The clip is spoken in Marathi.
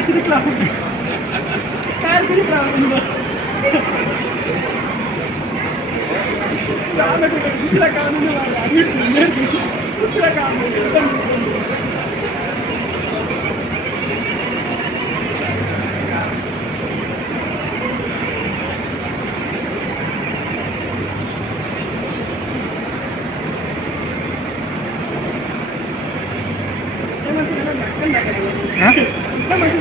टायर किती लावून टायर किती लावून दुसऱ्या कामाने दुसऱ्या काम हां म्हणजे